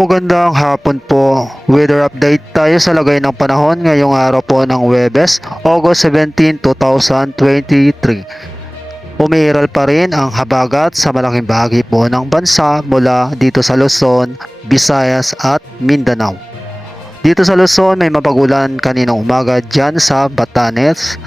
Magandang hapon po. Weather update tayo sa lagay ng panahon ngayong araw po ng Webes, August 17, 2023. Umiiral pa rin ang habagat sa malaking bahagi po ng bansa mula dito sa Luzon, Visayas at Mindanao. Dito sa Luzon may mapagulan kaninang umaga dyan sa Batanes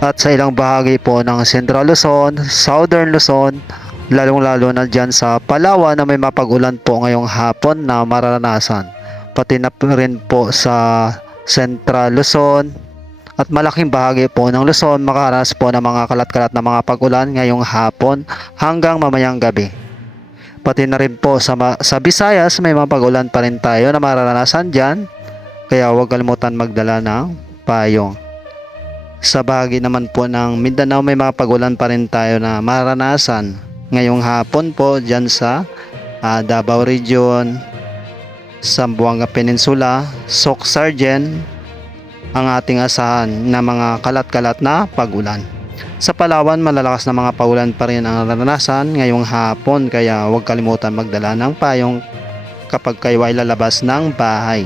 at sa ilang bahagi po ng Central Luzon, Southern Luzon, lalong-lalo na dyan sa Palawan na may mapagulan po ngayong hapon na mararanasan. Pati na rin po sa Central Luzon at malaking bahagi po ng Luzon makaranas po ng mga kalat-kalat na mga pagulan ngayong hapon hanggang mamayang gabi. Pati na rin po sa, sa Visayas may mapagulan pa rin tayo na mararanasan dyan kaya huwag kalimutan magdala ng payong. Sa bahagi naman po ng Mindanao may mga pagulan pa rin tayo na maranasan ngayong hapon po dyan sa ah, Davao Region, Zamboanga Peninsula, Sok Sargen, ang ating asahan na mga kalat-kalat na pagulan. Sa Palawan, malalakas na mga paulan pa rin ang naranasan ngayong hapon kaya huwag kalimutan magdala ng payong kapag kayo ay lalabas ng bahay.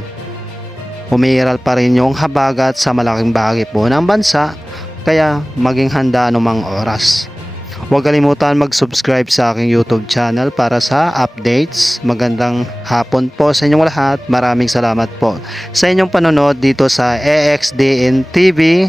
Umiiral pa rin yung habagat sa malaking bahagi po ng bansa kaya maging handa anumang oras. Huwag kalimutan mag-subscribe sa aking YouTube channel para sa updates. Magandang hapon po sa inyong lahat. Maraming salamat po sa inyong panonood dito sa EXDN TV.